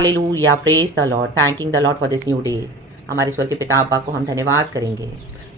Hallelujah, praise the lord, thanking the lord for this new day. हमारे स्वर्गीय पिता अब्बा को हम धन्यवाद करेंगे।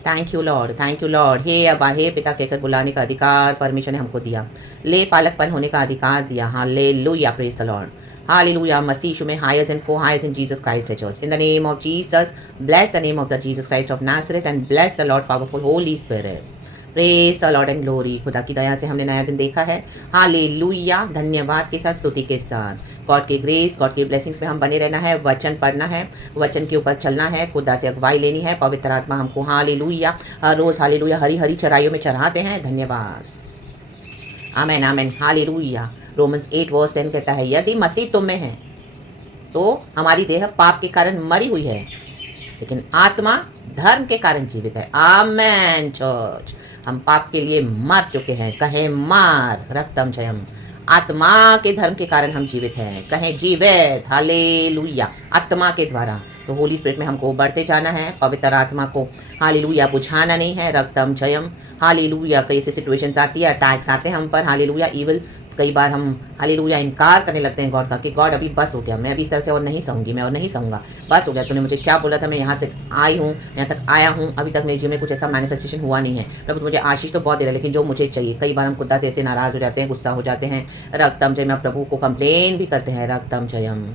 Thank you lord, thank you lord. हे अब्बा, हे पिता कहकर बुलाने का अधिकार परमेश्वर ने हमको दिया। ले पालकपन होने का अधिकार दिया। Hallelujah, praise the lord. Hallelujah, मसीह यीशु में highest and co-highest in Jesus Christ है church. In the name of Jesus, bless the name of the Jesus Christ of Nazareth and bless the lord powerful holy spirit. Praise the lord and glory. खुदा की दया से हमने नया दिन देखा है। Hallelujah, धन्यवाद के साथ, स्तुति के साथ। गॉड के ग्रेस, गॉड के ब्लेसिंग्स में हम बने रहना है, वचन पढ़ना है, वचन के ऊपर चलना है, खुदा से अगुवाई लेनी है। पवित्र आत्मा हमको हालेलुया हर रोज़ हालेलुया हरी हरी चराइयों में चढ़ाते हैं। धन्यवाद। आमेन आमेन हालेलुया। रोमन्स 8:10 कहता है, यदि मसीह तुम में है तो हमारी देह पाप के कारण मरी हुई है, लेकिन आत्मा धर्म के कारण जीवित है। आमेन चर्च। हम पाप के लिए मर चुके हैं, कहे मार रक्तम जयम। आत्मा के धर्म के कारण हम जीवित हैं, कहे जीवित। हालेलुया, आत्मा के द्वारा। तो होली स्पिरिट में हमको बढ़ते जाना है, पवित्र आत्मा को हालेलुया बुझाना नहीं है। रक्तम जयम। हालेलुया, कई ऐसी सिचुएशंस आती है, अटैक्स आते हैं हम पर, हालेलुया इविल। कई बार हम हालेलुया इनकार करने लगते हैं गॉड का कि गॉड अभी बस हो गया, मैं अभी इस तरह से और नहीं सहूँगी, मैं और नहीं सहूँगा, बस हो गया। तूने मुझे क्या बोला था, मैं यहाँ तक आई हूँ, यहाँ तक आया हूँ, अभी तक मेरे जीवन में कुछ ऐसा मैनिफेस्टेशन हुआ नहीं है। प्रभु मुझे आशीष तो बहुत दे रहा है, लेकिन जो मुझे चाहिए। कई बार हम खुदा से ऐसे नाराज़ हो जाते हैं, गुस्सा हो जाते हैं। रक्तम जयम, प्रभु को कंप्लेन भी करते हैं, रक्तम जयम।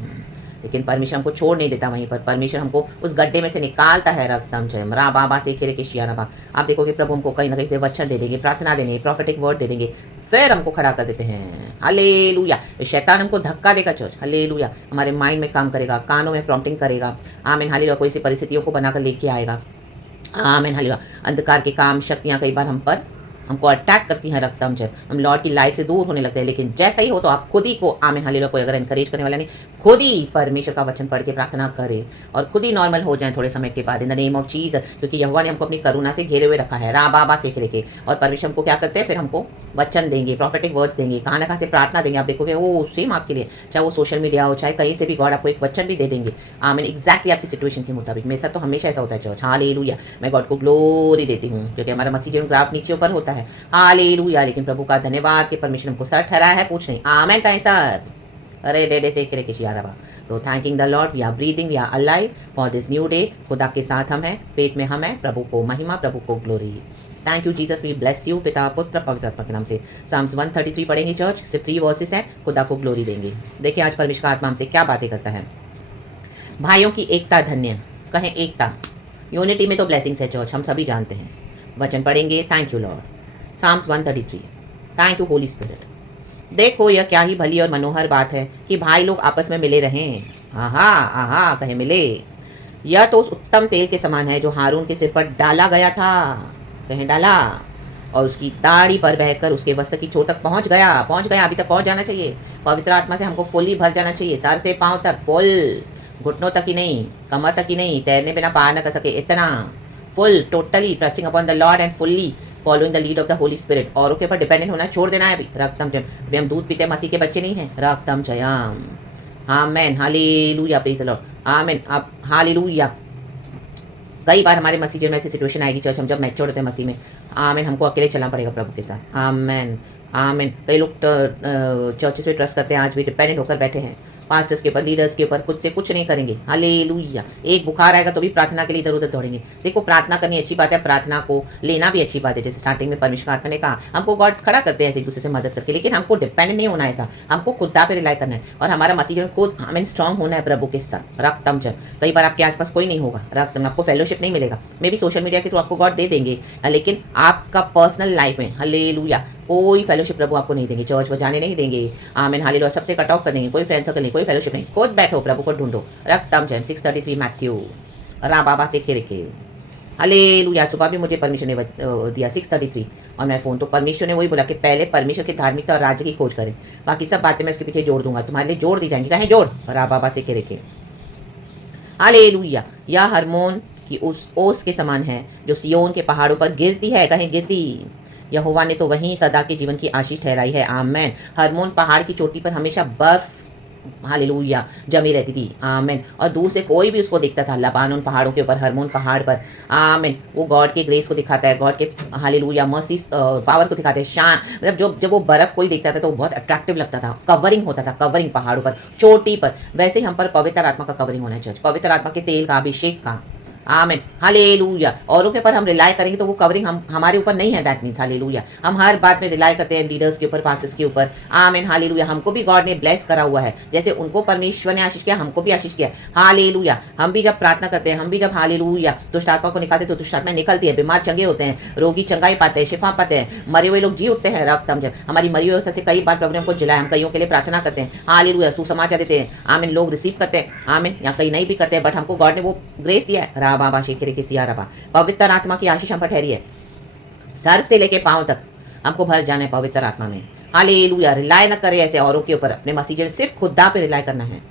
लेकिन परमेश्वर हमको छोड़ नहीं देता वहीं पर, परमेश्वर हमको उस गड्ढे में से निकालता है। रक्तम जयम। रा बाबा से खेरे के शिया रबा। आप देखोगे प्रभु हमको कहीं ना कहीं से वचन दे देंगे, प्रार्थना देंगे, प्रॉफिटिक वर्ड दे देंगे, फिर हमको खड़ा कर देते हैं। हालेलुया। शैतान हमको धक्का देगा चर्च। हालेलुया, हमारे माइंड में काम करेगा, कानों में प्रॉम्प्टिंग करेगा। आमीन हालेलुया, कोई सी परिस्थितियों को बनाकर लेके आएगा। आमीन हालेलुया। अंधकार के काम शक्तियाँ कई बार हम पर हमको अटैक करती हैं। रक्तम जब हम लॉर्ड की लाइट से दूर होने लगते हैं, लेकिन जैसा ही हो तो आप खुद ही को आमीन हालेलुया, कोई अगर एनकरेज करने वाला नहीं, खुद ही परमेश्वर का वचन पढ़ के प्रार्थना करें और खुद ही नॉर्मल हो जाएं थोड़े समय के बाद, इन द नेम ऑफ जीसस। क्योंकि यहोवा ने हमको अपनी करुणा से घेरे हुए रखा है, रा बाबा से के। और परमेश्वर हमको क्या करते हैं, फिर हमको वचन देंगे, प्रॉफिटिक वर्ड्स देंगे, कहाँ ना कहाँ से प्रार्थना देंगे। आप देखोगे वो सेम आपके लिए, चाहे वो सोशल मीडिया हो, चाहे कहीं से भी गॉड आपको एक वचन भी दे देंगे। आमीन, एग्जैक्टली आपकी सिचुएशन के मुताबिक। मेरे साथ तो हमेशा ऐसा होता है चर्च। हालेलुया, मैं गॉड को ग्लोरी देती हूँ, क्योंकि हमारा मसीह जीवन ग्राफ नीचे ऊपर होता है। हालेलुया, लेकिन प्रभु का धन्यवाद कि परमेश्वर हमको सर ठहराया है, पूछ नहीं। Amen time sir. अरे डे से करे किसी यार। तो thanking the Lord, we are breathing, we are alive for this new day. खुदा के साथ हम हैं, फेथ में हम हैं। प्रभु को महिमा, प्रभु को glory. Thank you Jesus, we bless you. पिता पुत्र पवित्र आत्मा के नाम से। साम्स 133 पढ़ेंगे चर्च, सिर्फ 3 वर्सेस हैं। खुदा को ग्लोरी देंगे। देखिए आज परमेश्वर का आत्मा हमसे क्या बातें करता है। भाइयों की एकता धन्य, कहें एकता। यूनिटी में तो ब्लेसिंग्स है चर्च, हम सभी जानते हैं। वचन पढ़ेंगे। Thank you Lord. Psalms 133। Thank you Holi Spirit. देखो यह क्या ही भली और मनोहर बात है कि भाई लोग आपस में मिले रहें। आहा आहा कहे मिले। यह तो उस उत्तम तेल के समान है जो हारून के सिर पर डाला गया था, कहे डाला, और उसकी दाढ़ी पर बहकर उसके वस्त्र की चोट तक पहुंच गया। अभी तक पहुंच जाना चाहिए। पवित्र आत्मा से हमको फुल्ली भर जाना चाहिए, सर से पांव तक फुल, घुटनों तक ही नहीं, कमर तक ही नहीं, तैरने बिना पार न कर सके इतना, full totally trusting upon the lord and fully following the lead of the Holi spirit. औरों के ऊपर डिपेंडेंट होना छोड़ देना है अभी। रक्तम जयम। अभी हम दूध पीते हैं, मसीह के बच्चे नहीं हैं। रक्तम जयम। Amen hallelujah, praise the lord. Amen. अब हालेलुया, कई बार हमारे मसीह जीवन में ऐसी सिचुएशन आएगी चर्च, हम जब मैच्योर होते हैं मसीह में। आमेन, हमको अकेले चलना पड़ेगा प्रभु के साथ। आमेन आमेन। कई लोग चर्चेस पे ट्रस्ट करते हैं, आज भी डिपेंडेंट होकर बैठे हैं पास्टर्स के ऊपर, लीडर्स के ऊपर, खुद से कुछ नहीं करेंगे। हालेलुया। एक बुखार आएगा तो भी प्रार्थना के लिए इधर उधर दौड़ेंगे। देखो प्रार्थना करनी अच्छी बात है, प्रार्थना को लेना भी अच्छी बात है। जैसे स्टार्टिंग में परमेश्वर आत्मा ने कहा, हमको गॉड खड़ा करते हैं ऐसे एक दूसरे से मदद करके, लेकिन हमको डिपेंडेंट नहीं होना है ऐसा, हमको खुदा पे रिलाई करना है और हमारा मसीह जो खुद हमें स्ट्रॉन्ग होना है प्रभु के साथ। रक्तम जन। कई बार आपके आसपास कोई नहीं होगा, रक्तम, आपको फेलोशिप नहीं मिलेगा, मे भी सोशल मीडिया के थ्रू आपको गॉड दे देंगे, लेकिन आपका पर्सनल लाइफ में हालेलुया कोई फेलोशिप प्रभु आपको नहीं देंगे, चर्च बजाने नहीं देंगे। आमीन हालेलुया, सबसे कट ऑफ कर देंगे, कोई फ्रेंड सर्कल नहीं, कोई फेलोशिप नहीं, खुद बैठो, प्रभु को ढूंढो। रक्तम जयम। 6:33 मैथ्यू। रा बाबा से खेरे के। हालेलुया। सुबह भी मुझे परमेश्वर ने दिया 6:33 और मैं फ़ोन, तो परमेश्वर ने वही बोला कि पहले परमेश्वर की धार्मिकता और राज्य की खोज करें, बाकी सब बातें मैं उसके पीछे जोड़ दूंगा, तुम्हारे लिए जोड़ दी जाएंगी। कहें जोड़। रा बाबा से खेरे के। हालेलुया। यह हरमोन की उस ओस के समान है जो सियोन के पहाड़ों पर गिरती है, कहें गिरती। यहोवा ने तो वहीं सदा के जीवन की आशीष ठहराई है। आमेन। हरमोन पहाड़ की चोटी पर हमेशा बर्फ हालेलुया जमी रहती थी। आमीन। और दूर से कोई भी उसको दिखता था, लबानोन पहाड़ों के ऊपर, हरमोन पहाड़ पर। आमीन। वो गॉड के ग्रेस को दिखाता है, गॉड के हालेलुया मर्सी पावर को दिखाते हैं। शान मतलब जब वो बर्फ कोई देखता था तो वो बहुत अट्रैक्टिव लगता था। कवरिंग होता था, कवरिंग पहाड़ों पर, चोटी पर। वैसे ही हम पर पवित्र आत्मा का कवरिंग होना चाहिए, पवित्र आत्मा के तेल का, अभिषेक का। आमीन। हालेलुया। औरों के ऊपर हम रिलाय करेंगे तो वो कवरिंग हमारे ऊपर नहीं है। दैट मीन्स हालेलुया हम हर बात में रिलाय करते हैं लीडर्स के ऊपर, पास्टर्स के ऊपर। आमीन। हालेलुया हमको भी गॉड ने ब्लेस करा हुआ है, जैसे उनको परमेश्वर ने आशीष किया हमको भी आशीष किया। हालेलुया हम भी जब प्रार्थना करते हैं, हम भी जब हालेलुया दुष्ट आत्मा को निकालते हैं तो दुष्ट आत्मा निकलती है, बीमार चंगे होते हैं, रोगी चंगाई पाते हैं, शिफा पाते हैं, मरे हुए लोग जी उठते हैं। रक्त जब हमारी मरी व्यवस्था से कई बार प्रॉब्लम को जिलाए, हम कईयों के लिए प्रार्थना करते हैं। हालेलुया सुसमाचार देते हैं। आमीन। लोग रिसीव करते हैं। आमीन। या कई नहीं भी करते हैं, बट हमको गॉड ने वो ग्रेस दिया है। रा बाबा शेखरे के सिया रबा पवित्र आत्मा की आशीष हम पर ठहरी है, सर से लेके पांव तक हमको भर जाना है पवित्र आत्मा में। हालेलुया रिलाय न करे ऐसे औरों के ऊपर, अपने मसीह सिर्फ खुदा पे रिलाय करना है।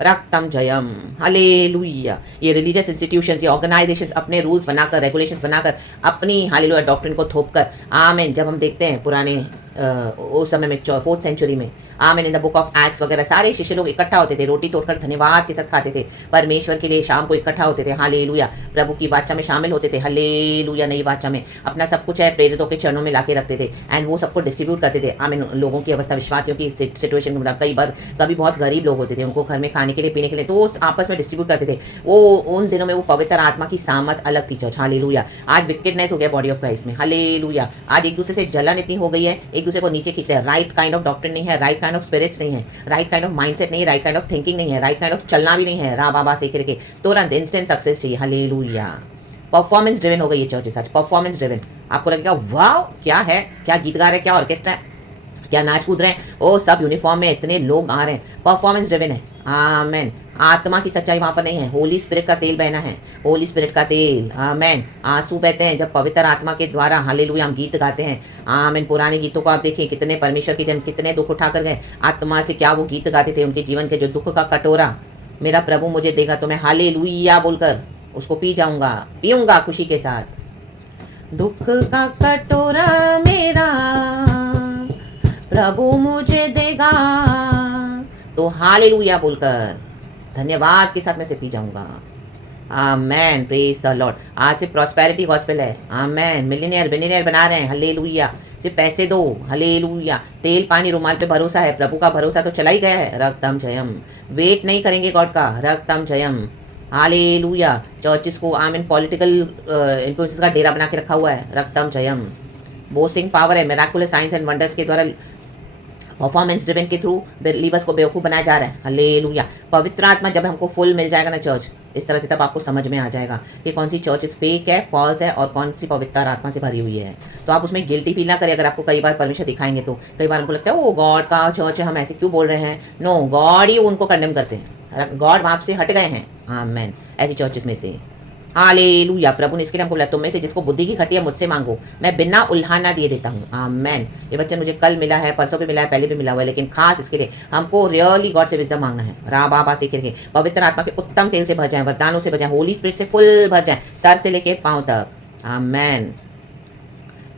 रक्तम जयम। हालेलुया ये रिलीजियस इंस्टीट्यूशंस, ये ऑर्गेनाइजेशंस अपने रूल्स बनाकर, रेगुलेशंस बनाकर, अपनी हालेलुया डॉक्ट्रिन को थोपकर। आमीन। जब हम देखते हैं पुराने उस समय में 4th सेंचुरी में, आमीन, in the book of acts वगैरह, सारे शिष्य लोग इकट्ठा होते थे, रोटी तोड़कर धन्यवाद के साथ खाते थे, परमेश्वर के लिए शाम को इकट्ठा होते थे। हालेलुया प्रभु की वाचा में शामिल होते थे। हालेलुया नई वाचा में अपना सब कुछ है प्रेरितों के चरणों में लाके रखते थे, एंड वो सबको डिस्ट्रीब्यूट करते थे। आमीन। लोगों की अवस्था, विश्वासियों की सिचुएशन में, कई बार कभी बहुत गरीब लोग होते थे, उनको घर में खाने के लिए, पीने के लिए, तो वो आपस में डिस्ट्रीब्यूट करते थे। वो उन दिनों में वो पवित्र आत्मा की सामत अलग थी चर्च। हालेलुया आज विकेटनेस हो गया बॉडी ऑफ क्राइस्ट में। हालेलुया आज एक दूसरे से जलन इतनी हो गई है, एक दूसरे को नीचे खींच रहे हैं। राइट काइंड ऑफ डॉक्टर नहीं है, राइट काइंड ऑफ स्पिरिट्स नहीं है, राइट काइंड ऑफ माइंडसेट नहीं है, राइट काइंड ऑफ थिंकिंग नहीं है, राइट काइंड ऑफ चलना भी नहीं है। रा बाबा से करके तुरंत इंस्टेंट सक्सेस चाहिए। हालेलुया परफॉर्मेंस ड्रिवन हो गई ये चर्चेस आज, परफॉर्मेंस ड्रिवन। आपको लगेगा वाह क्या है, क्या गीत गा रहे हैं, क्या ऑर्केस्ट्रा है, क्या नाच कूद रहे हैं, ओ सब यूनिफॉर्म में इतने लोग आ रहे हैं, परफॉर्मेंस ड्रिवन है। आमेन। आत्मा की सच्चाई वहाँ पर नहीं है, होली स्पिरिट का तेल बहना है, होली स्पिरिट का तेल। आमेन। आंसू बहते हैं जब पवित्र आत्मा के द्वारा हालेलुया हम गीत गाते हैं। आमेन। पुराने गीतों को आप देखिए, कितने परमेश्वर के जन कितने दुख उठा कर गए आत्मा से, क्या वो गीत गाते थे। उनके जीवन के जो दुख का कटोरा मेरा प्रभु मुझे देगा तो मैं हालेलुया बोलकर उसको पी जाऊंगा, पीऊंगा खुशी के साथ। दुख का कटोरा मेरा प्रभु मुझे देगा तो हालेलुया बोलकर धन्यवाद के साथ मैं से पी जाऊंगा। आमेन। Praise the lord. आज से प्रॉस्पेरिटी गॉस्पेल है। आमेन। मिलियनियर बिलियनियर बना रहे हैं। हालेलुया सिर्फ पैसे दो। हालेलुया तेल पानी रुमाल पे भरोसा है, प्रभु का भरोसा तो चला ही गया है। रक्तम जयम। वेट नहीं करेंगे गॉड का। रक्तम जयम। हालेलुया चर्चिस को आमीन पॉलिटिकल इन्फ्लुएंसेस का डेरा बना के रखा हुआ है। रक्तम जयम। बोस्टिंग पावर है, मेराकुलस साइंस एंड वंडर्स के द्वारा, परफॉर्मेंस ड्रिवन के थ्रू बिलीवर्स को बेवकूफ़ बनाया जा रहा है। हालेलुया पवित्र आत्मा जब हमको फुल मिल जाएगा ना चर्च इस तरह से, तब आपको समझ में आ जाएगा कि कौन सी चर्च इस फेक है, फॉल्स है, और कौन सी पवित्र आत्मा से भरी हुई है। तो आप उसमें गिल्टी फील ना करें अगर आपको कई बार परमेश्वर दिखाएंगे तो। कई बार हमको लगता है वो गॉड का चर्च है, हम ऐसे क्यों बोल रहे हैं। नो, गॉड ही उनको कंडेम करते हैं, गॉड वहाँ से हट गए हैं। आमेन। ऐसी चर्चेस में से हालेलुया प्रभु ने इसके लिए हमको बोला, तुम में से जिसको बुद्धि की खटिया मुझसे मांगो, मैं बिना उल्हाना दिए देता हूँ। आमेन। ये वचन मुझे कल मिला है, परसों भी मिला है, पहले भी मिला हुआ है, लेकिन खास इसके लिए हमको रियली गॉड से विजडम मांगना है। रा बाबा से करके पवित्र आत्मा के उत्तम तेल से भर जाए, वरदानों से भर जाए, होली स्पिरिट से फुल भर जाए, सर से लेके पाँव तक। आमेन।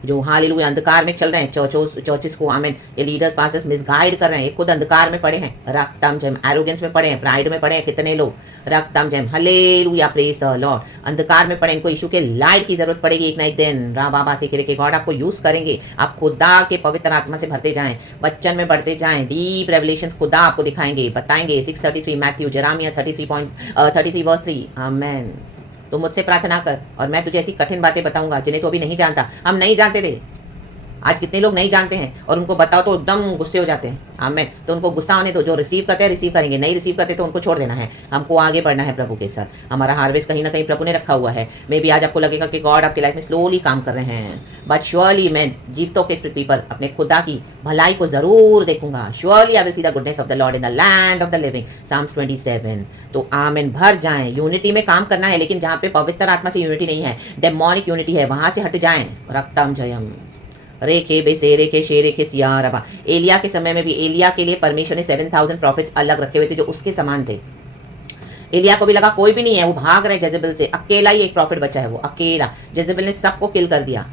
जो हालेलुया अंधकार में चल रहे हैं चर्चिस को, आमीन, ये लीडर्स पास्टर्स मिसगाइड कर रहे हैं, ये खुद अंधकार में पड़े हैं। रक्तम जयम। एरोगेंस में पड़े हैं, प्राइड में पड़े हैं कितने लोग। रक्तम जयम। Hallelujah praise the lord. अंधकार में पड़े, इनको यीशु के लाइट की जरूरत पड़ेगी एक ना एक दिन। रा बाबा से के गॉड आपको यूज करेंगे, आप खुदा के पवित्र आत्मा से भरते जाएं, बच्चन में बढ़ते जाएं, डीप रेवलेशंस खुदा आपको दिखाएंगे, बताएंगे। 6:33 मैथ्यू, जेरेमिया 33 वर्स 3। आमेन। तो मुझसे प्रार्थना कर और मैं तुझे ऐसी कठिन बातें बताऊंगा जिन्हें तो अभी नहीं जानता। हम नहीं जानते थे, आज कितने लोग नहीं जानते हैं और उनको बताओ तो एकदम गुस्से हो जाते हैं। आमेन। तो उनको गुस्सा होने दो, जो रिसीव करते हैं रिसीव करेंगे, नहीं रिसीव करते तो उनको छोड़ देना है। हमको आगे बढ़ना है प्रभु के साथ। हमारा हार्वेस्ट कहीं ना कहीं प्रभु ने रखा हुआ है। मे बी आज आपको लगेगा कि गॉड आपकी लाइफ में स्लोली काम कर रहे हैं, बट श्योरली मैं जीवतों के इस पृथ्वी पर अपने खुदा की भलाई को जरूर देखूंगा। Surely I will see the goodness of the Lord in the land of the living. Psalms 27। तो आमेन। भर जाएं, यूनिटी में काम करना है, लेकिन जहाँ पे पवित्र आत्मा से यूनिटी नहीं है, डेमोनिक यूनिटी है, वहां से हट जाएं। रक्तम जयम। रेखे बेसे रेखे शेरे के सियारबा। एलिया के समय में भी एलिया के लिए परमेश्वर ने 7,000 प्रॉफिट्स अलग रखे हुए थे जो उसके समान थे। एलिया को भी लगा कोई भी नहीं है, वो भाग रहे जेजेबेल से, अकेला ही एक प्रॉफिट बचा है, वो अकेला। जेजेबेल ने सबको किल कर दिया,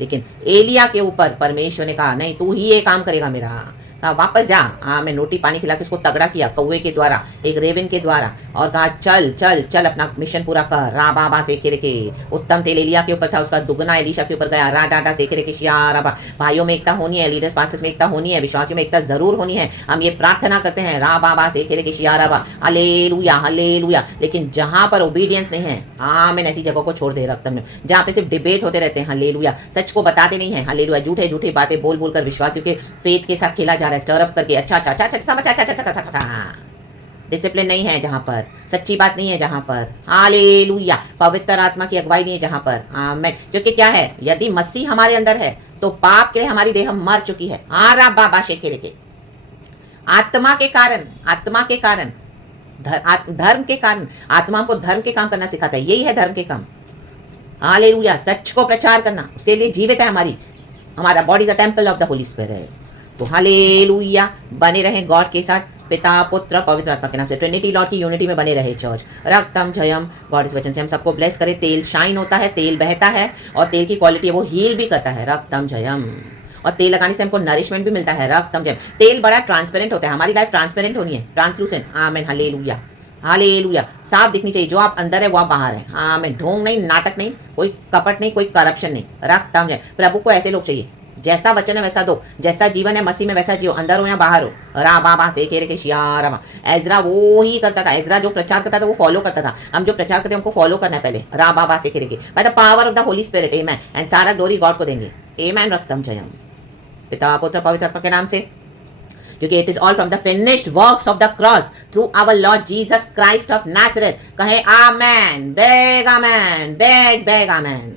लेकिन एलिया के ऊपर परमेश्वर ने कहा नहीं, तू ही ये काम करेगा मेरा, कहा वापस जा। मैं रोटी पानी खिला के उसको तगड़ा किया कौवे के द्वारा, एक रेवन के द्वारा, और कहा चल चल चल अपना मिशन पूरा कर। रा बाबा से के उत्तम तेल एलिया के ऊपर था, उसका दुगना एलिशा के ऊपर गया। रा डाटा से के शियाराबा। भाइयों में एकता होनी है, लीडर्स पास्टर्स में एकता होनी है, विश्वासियों में एकता जरूर होनी है। हम ये प्रार्थना करते हैं रा बाबा से के शियाराबा, हालेलुया हालेलुया। लेकिन जहां पर ओबीडियंस नहीं है, आमीन, ऐसी जगह को छोड़ दे रखता हूं। जहां पे सिर्फ डिबेट होते रहते हैं, हालेलुया, सच को बताते नहीं है, हालेलुया, झूठे झूठे बातें बोल बोल कर विश्वासियों के फेथ के साथ खेला जा रहा है, स्टर अप करके। अच्छा अच्छा अच्छा अच्छा समझ, अच्छा अच्छा अच्छा अच्छा अच्छा। डिसिप्लिन नहीं है जहां पर, सच्ची बात नहीं है जहां पर, हालेलुया, पवित्र आत्मा की अगुवाई नहीं है जहां पर, आमीन। क्योंकि क्या है, यदि मसीह हमारे अंदर है तो पाप के लिए हमारी देह मर चुकी है। आरा बाबा शेके के आत्मा के कारण, आत्मा के कारण, धर्म के कारण, आत्मा को धर्म के काम करना सिखाता है। यही है धर्म के काम, हालेलुया, सच को प्रचार करना, उसके लिए जीवित है हमारा body is a temple of the Holi spirit. तो हालेलुया, बने रहे गॉड के साथ, पिता पुत्र पवित्र आत्मा के नाम से, ट्रिनिटी लॉर्ड की यूनिटी में बने रहे चर्च। रक्तम जयम, गॉड इस वचन से हम सबको ब्लेस करे। तेल शाइन होता है, तेल बहता है, और तेल की क्वालिटी है वो हील भी करता है। रक्तम जयम, और तेल लगाने से हमको नरिशमेंट भी मिलता है। रक्तम जयम, तेल बड़ा ट्रांसपेरेंट होता है, हमारी लाइफ ट्रांसपेरेंट होनी है, ट्रांसलूसेंट, आमीन, हालेलुया हालेलुया। साफ दिखनी चाहिए, जो आप अंदर है वो आप बाहर है, आमीन। ढोंग नहीं, नाटक नहीं, कोई कपट नहीं, कोई करप्शन नहीं। रक्तम जयम, प्रभु को ऐसे लोग चाहिए, जैसा वचन है वैसा दो, जैसा जीवन है मसीह में वैसा जियो, अंदर हो या बाहर हो। रा बाबा से के शियाराबा। एजरा वो ही करता था, एजरा जो प्रचार करता था वो फॉलो करता था। हम जो प्रचार करते हैं हमको फॉलो करना है पहले। रा बाबा से के by the power of the Holi spirit, amen, and सारा ग्लोरी गॉड को देंगे, आमेन। रक्तम जयम, पिता पुत्र पवित्र आत्मा के नाम से, क्योंकि it is all from the finished works of the cross through our lord Jesus Christ of Nazareth. कहे आमेन, बेग आमेन, बेग बेग आमेन।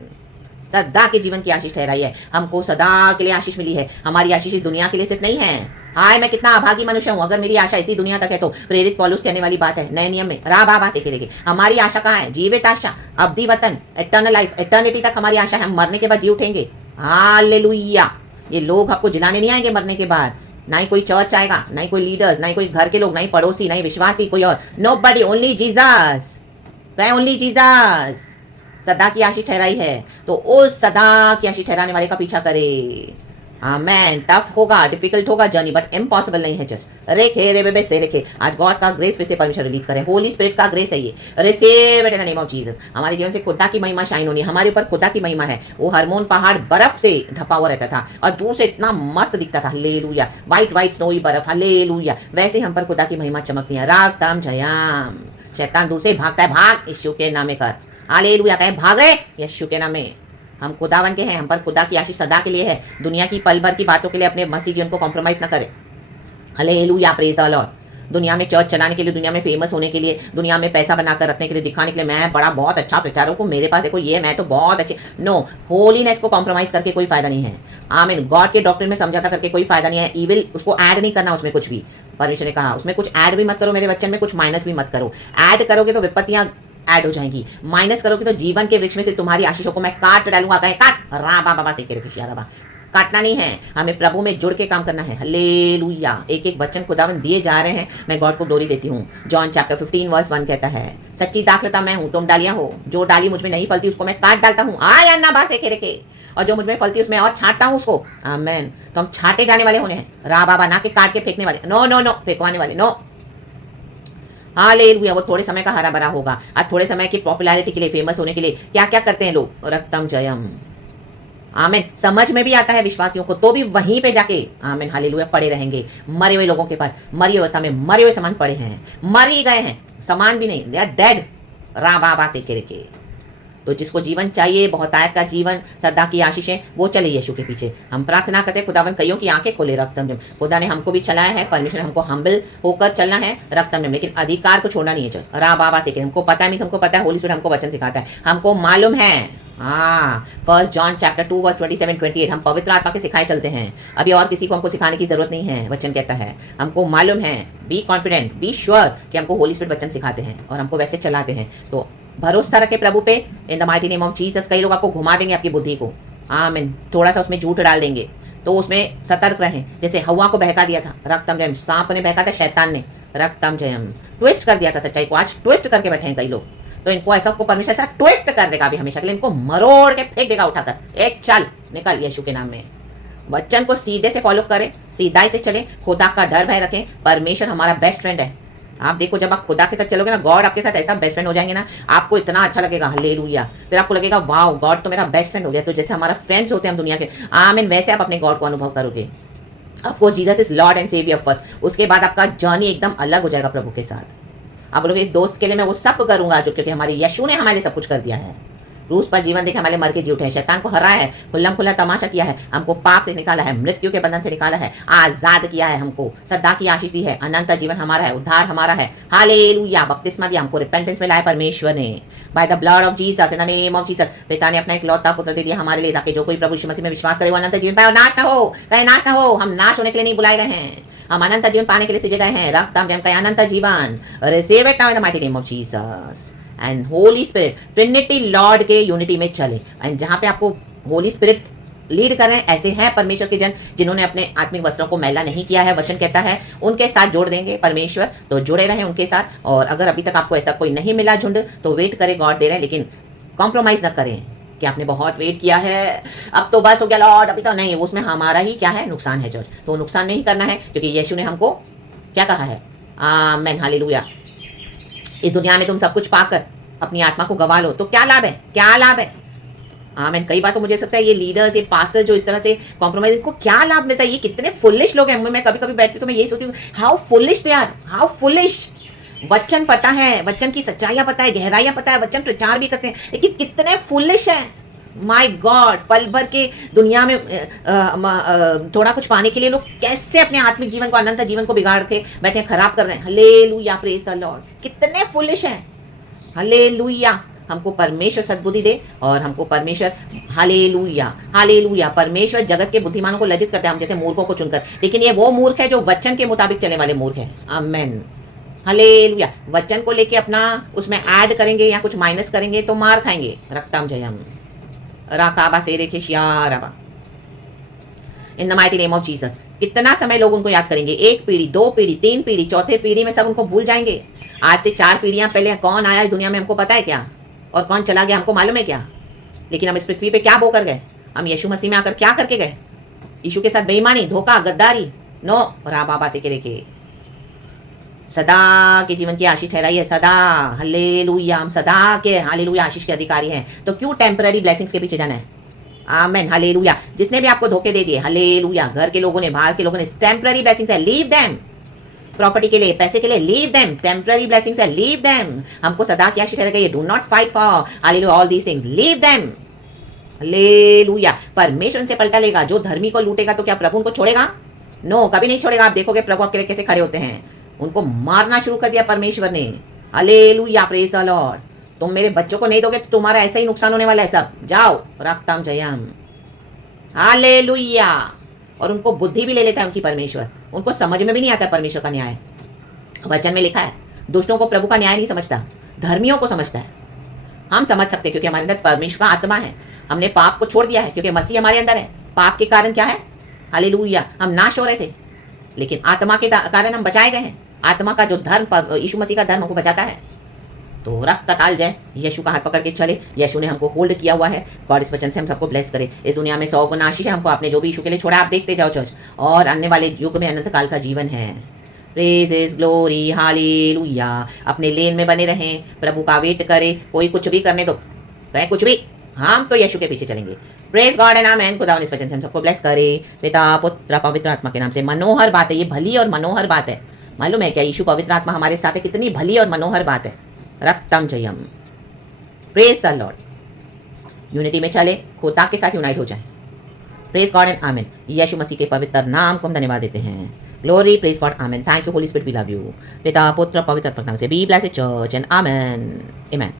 सदा के जीवन की आशीष ठहराई है, हमको सदा के लिए आशीष मिली है। हमारी आशीष इस दुनिया के लिए सिर्फ नहीं है। हाय, मैं कितना अभागी मनुष्य हूँ, अगर मेरी आशा इसी दुनिया तक है तो। प्रेरित पौलुस कहने वाली बात है नए नियम में, रा बाबा से करेंगे। हमारी आशा कहाँ है? जीवित आशा, अब्दी वतन, एटर्नल लाइफ, एटर्निटी तक हमारी आशा है। हम मरने के बाद जी उठेंगे, हालेलुया। ये लोग आपको जिलाने नहीं आएंगे मरने के बाद, ना ही कोई चर्च आएगा, ना ही कोई लीडर्स, ना ही कोई घर के लोग, ना ही पड़ोसी, ना ही विश्वासी, कोई और, nobody, only Jesus, only Jesus. सदा की आशीष ठहराई है, तो उस सदा की आशीष ठहराने वाले का पीछा करे, आमेन। टफ होगा, डिफिकल्ट होगा जर्नी, बट इम्पॉसिबल नहीं है चर्च। रेखे रे बेबे से रेखे, आज गॉड का ग्रेस फिर से परमिशन रिलीज करें, होली स्पिरिट का ग्रेस है ये, receive it in the name of Jesus. हमारे जीवन से खुदा की महिमा शाइन होनी है, हमारे ऊपर खुदा की महिमा है। वो हरमोन पहाड़ बर्फ से ढपा हुआ रहता था और दूर से इतना मस्त दिखता था, हालेलुया, व्हाइट व्हाइट स्नोई बर्फ, हालेलुया। वैसे हम पर खुदा की महिमा चमकनी है। राग तम जयाम, शैतान दूर से भागता है, भाग यीशु के नाम में कर, हालेलुया, कहे भाग रे यीशु के नाम में। हम खुदावन के हैं, हम पर खुदा की आशीष सदा के लिए है। दुनिया की पल भर की बातों के लिए अपने मसीह जीवन को कॉम्प्रोमाइज ना करें, हालेलुया, प्रेज द लॉर्ड। दुनिया में चर्च चलाने के लिए, दुनिया में फेमस होने के लिए, दुनिया में पैसा बनाकर रखने के लिए, दिखाने के लिए, मैं बड़ा बहुत अच्छा प्रचारक हूँ, मेरे पास देखो ये, मैं तो बहुत अच्छे, नो, होलीनेस को कॉम्प्रोमाइज करके कोई फायदा नहीं है, आमीन। गॉड के डॉक्ट्रिन में समझौता करके कोई फायदा नहीं है। ईविल उसको ऐड नहीं करना उसमें कुछ भी, परमेश्वर ने कहा उसमें कुछ ऐड भी मत करो मेरे बच्चन में, कुछ माइनस भी मत करो। ऐड करोगे तो विपत्तियां ऐड हो जाएंगी, माइनस करोगे तो जीवन के वृक्ष में से तुम्हारी आशीषों को मैं काट डालूंगा। कहे काट, रा बाबा से रबा, काटना नहीं है, हमें प्रभु में जुड़ के काम करना है, हालेलुया। एक एक वचन खुदावन दिए जा रहे हैं, मैं गॉड को ग्लोरी देती हूँ। जॉन चैप्टर 15 वर्स 1 कहता है, सच्ची दाखलता मैं हूँ, तुम डालियां हो, जो डाली मुझ में नहीं फलती उसको मैं काट डालता हूँ, आया ना बासे के, और जो मुझ में फलती उसमें और छांटता हूँ उसको, आमेन। तो हम छाटे जाने वाले होने हैं, रा बाबा, ना के काट के फेंकने वाले, नो नो नो, फेंकवाने वाले, नो, हालेलुया। वो थोड़े समय का हरा भरा होगा, आज थोड़े समय की पॉपुलैरिटी के लिए, फेमस होने के लिए क्या क्या करते हैं लोग, रक्तम जयम, आमीन। समझ में भी आता है विश्वासियों को, तो भी वहीं पे जाके, आमीन, हालेलुया, पड़े रहेंगे। मरे हुए लोगों के पास, मरी अवस्था में मरे हुए सामान पड़े हैं, मर ही गए हैं, सामान भी नहीं, दे आर डेड, रा बाबा से के। तो जिसको जीवन चाहिए, बहुतायत का जीवन, सदा की आशीषें, वो चले यीशु के पीछे। हम प्रार्थना करते हैं खुदावन कईयों की आंखें खोले, रक्तम जम। खुदा ने हमको भी चलाया है, परमेश्वर ने हमको हम्बल होकर चलना है, रक्तम जम, लेकिन अधिकार को छोड़ना नहीं है। चल रा बाबा से हमको पता है, मीन्स हमको पता है, होली स्पिरिट हमको वचन सिखाता है, हमको मालूम है। हाँ, 1 जॉन चैप्टर 2 वर्स 27-28, हम पवित्र आत्मा के सिखाए चलते हैं, अभी और किसी को हमको सिखाने की जरूरत नहीं है। वचन कहता है, हमको मालूम है, बी कॉन्फिडेंट, बी श्योर कि हमको होली स्पिरिट वचन सिखाते हैं और हमको वैसे चलाते हैं। तो भरोसा रखे प्रभु पे, इन the mighty name of Jesus. कई लोग आपको घुमा देंगे आपकी बुद्धि को, आमीन, थोड़ा सा उसमें झूठ डाल देंगे, तो उसमें सतर्क रहें। जैसे हवा को बहका दिया था, रक्तम जयम, सांप ने बहका था, शैतान ने, रक्तम जयम, ट्विस्ट कर दिया था सच्चाई को, आज ट्विस्ट करके बैठे हैं कई लोग। तो इनको ऐसा को परमेश्वर ऐसा ट्विस्ट कर देगा अभी हमेशा के लिए, इनको मरोड़ के फेंक देगा उठाकर, एक चल निकल यीशु के नाम में, वचन को सीधे से फॉलो करें, सीधाई से चलें, खुदा का डर भय रखें। परमेश्वर हमारा बेस्ट फ्रेंड है। आप देखो, जब आप खुदा के साथ चलोगे ना, गॉड आपके साथ ऐसा बेस्ट फ्रेंड हो जाएंगे ना, आपको इतना अच्छा लगेगा, हालेलुया। फिर आपको लगेगा वाओ, गॉड तो मेरा बेस्ट फ्रेंड हो गया। तो जैसे हमारा फ्रेंड्स होते हैं हम दुनिया के, आमीन, वैसे आप अपने गॉड को अनुभव करोगे। Of course Jesus is Lord and saviour first. उसके बाद आपका जर्नी एकदम अलग हो जाएगा प्रभु के साथ। आप बोलोगे इस दोस्त के लिए मैं वो सब करूंगा जो, क्योंकि हमारे यीशु ने हमारे लिए सब कुछ कर दिया है। क्रूस पर जीवन देखे, हमारे मर के जी उठे हैं, शैतान को हराया है, खुल्लम खुल्ला तमाशा किया है, हमको पाप से निकाला है, मृत्यु के बंधन से निकाला है, आजाद किया है, हमको सदा की आशीष दी है, अनंत जीवन हमारा है, उद्धार हमारा है, हालेलुया। बपतिस्मा दिया, हमको रिपेंटेंस में लाया परमेश्वर ने, by the blood of Jesus, in the name of Jesus. पिता ने अपना एक लौता पुत्र दे दिया हमारे लिए, ताकि जो कोई प्रभु यीशु मसीह में विश्वास करे वो अनंत जीवन पाए और नाश ना हो, कहे नाश ना हो। हम नाश होने के लिए नहीं बुलाए गए हैं, हम अनंत जीवन पाने के लिए सजे गए हैं। रक्त हम का अनंत जीवन, receive it now in the mighty name of Jesus. And Holi spirit, Trinity Lord के यूनिटी में चले। एंड जहाँ पे आपको होली स्पिरिट लीड कर रहे हैं, ऐसे हैं परमेश्वर के जन जिन्होंने अपने आत्मिक वस्त्रों को मैला नहीं किया है, वचन कहता है, उनके साथ जोड़ देंगे परमेश्वर। तो जुड़े रहें उनके साथ। और अगर अभी तक आपको ऐसा कोई नहीं मिला झुंड, तो वेट करें, गॉड दे रहे हैं, लेकिन कॉम्प्रोमाइज़ न करें कि आपने बहुत वेट किया है, अब तो बस हो गया लॉर्ड, अभी तो नहीं। उसमें हमारा ही क्या है, नुकसान है जज। तो नुकसान नहीं करना है, क्योंकि यीशु ने हमको क्या कहा है, आमीन, हालेलुया। इस दुनिया में तुम सब कुछ पाकर अपनी आत्मा को गवा लो तो क्या लाभ है, क्या लाभ है। आमीन। कई बार तो मुझे लगता है ये लीडर्स, ये पास्टर जो इस तरह से कॉम्प्रोमाइज, इनको क्या लाभ मिलता है, ये कितने फुलिश लोग हैं। मैं कभी कभी बैठती तो मैं यही सोचती हूँ, how foolish they are, how foolish. वचन पता है, वचन की सच्चाइयाँ पता है, गहराइयाँ पता है, वचन प्रचार भी करते हैं, लेकिन कितने फुलिश हैं। माय गॉड, पल भर के दुनिया में थोड़ा कुछ पाने के लिए लोग कैसे अपने आत्मिक जीवन को, अनंत जीवन को बिगाड़ के बैठे, खराब कर रहे हैं। Hallelujah, praise the Lord. कितने फुलिश हैं। हालेलुया। हमको परमेश्वर सद्बुद्धि दे और हमको परमेश्वर, हालेलुया हालेलुया। परमेश्वर जगत के बुद्धिमानों को लज्जित करते हैं, हम जैसे मूर्खों को चुनकर, लेकिन ये वो मूर्ख है जो वचन के मुताबिक चलने वाले मूर्ख है। आमेन, हालेलुया। वचन को लेके अपना उसमें ऐड करेंगे या कुछ माइनस करेंगे तो मार खाएंगे। रक्तम जयम राकाबा से रेखे श्याराबा, in the mighty name of Jesus. कितना समय लोग उनको याद करेंगे, 1 पीढ़ी, 2 पीढ़ी, 3 पीढ़ी, चौथे पीढ़ी में सब उनको भूल जाएंगे। आज से 4 पीढ़ियां पहले कौन आया इस दुनिया में हमको पता है क्या, और कौन चला गया हमको मालूम है क्या। लेकिन हम इस पृथ्वी पे क्या बोकर गए, हम यीशु मसीह में आकर क्या करके गए। यीशु के साथ बेईमानी, धोखा, गद्दारी, नो राबाबा से के सदा के जीवन की आशीष ठहराई है, सदा। हालेलुया। हम सदा के हालेलुया आशीष के अधिकारी हैं, तो क्यों टेम्पररी ब्लेसिंग्स के पीछे जाना है। आमेन, हालेलुया। जिसने भी आपको धोखे दे दिए, हालेलुया, घर के लोगों ने, बाहर के लोगों ने, टेम्पररी ब्लेसिंग्स है, लीव देम। प्रॉपर्टी के लिए, पैसे के लिए, लीव देम। टेम्पररी ब्लेसिंग्स है, लीव देम। हमको सदा की आशीष ठहराई है, do not fight for hallelujah all these things, leave them. Hallelujah. परमेश्वर उनसे पलटा लेगा। जो धर्मी को लूटेगा तो क्या प्रभु उनको छोड़ेगा, नो, कभी नहीं छोड़ेगा। आप देखोगे प्रभु आपके लिए कैसे खड़े होते हैं। उनको मारना शुरू कर दिया परमेश्वर ने। Hallelujah, praise the Lord. तुम मेरे बच्चों को नहीं दोगे तो तुम्हारा ऐसा ही नुकसान होने वाला है सब। जाओ, रक्तम जयम, हालेलुया। और उनको बुद्धि भी ले लेता है उनकी परमेश्वर, उनको समझ में भी नहीं आता परमेश्वर का न्याय। वचन में लिखा है, दुष्टों को प्रभु का न्याय नहीं समझता, धर्मियों को समझता है। हम समझ सकते हैं क्योंकि हमारे अंदर परमेश्वर का आत्मा है। हमने पाप को छोड़ दिया है क्योंकि मसीह हमारे अंदर है। पाप के कारण क्या है, हालेलुया, हम नाश हो रहे थे, लेकिन आत्मा के कारण हम बचाए गए हैं। आत्मा का जो धर्म, यीशु मसीह का धर्म हमको बचाता है। तो रक्त का ताल जाए, यीशु का हाथ पकड़ के चले। यीशु ने हमको होल्ड किया हुआ है। गॉड इस वचन से हम सबको ब्लेस करे। इस दुनिया में 100 गुना आशीष है हमको, आपने जो भी यीशु के लिए छोड़ा आप देखते जाओ चर्च। और आने वाले युग में अनंत काल का जीवन है। Praise is glory, hallelujah. अपने लेन में बने रहें, प्रभु का वेट करें। कोई कुछ भी करने दो, कहे कुछ भी, हम तो यीशु के पीछे चलेंगे। प्रेज गॉड एंड आमेन। खुदावन इस वचन से हम सबको ब्लेस करे, पिता पुत्र पवित्र आत्मा के नाम से। मनोहर बात है ये, भली और मनोहर बात है। मालूम है क्या, यीशु पवित्र आत्मा हमारे साथ है, कितनी भली और मनोहर बात है। रक्तम जयम, प्रेज द लॉर्ड। यूनिटी में चले, खुदा के साथ यूनाइट हो जाए। Praise God and amen. यीशु मसीह के पवित्र नाम को हम धन्यवाद देते हैं। Glory, praise God, amen. Thank you Holi spirit, we love you. पिता पुत्र पवित्र आत्मा के नाम से। Be blessed church and amen, amen.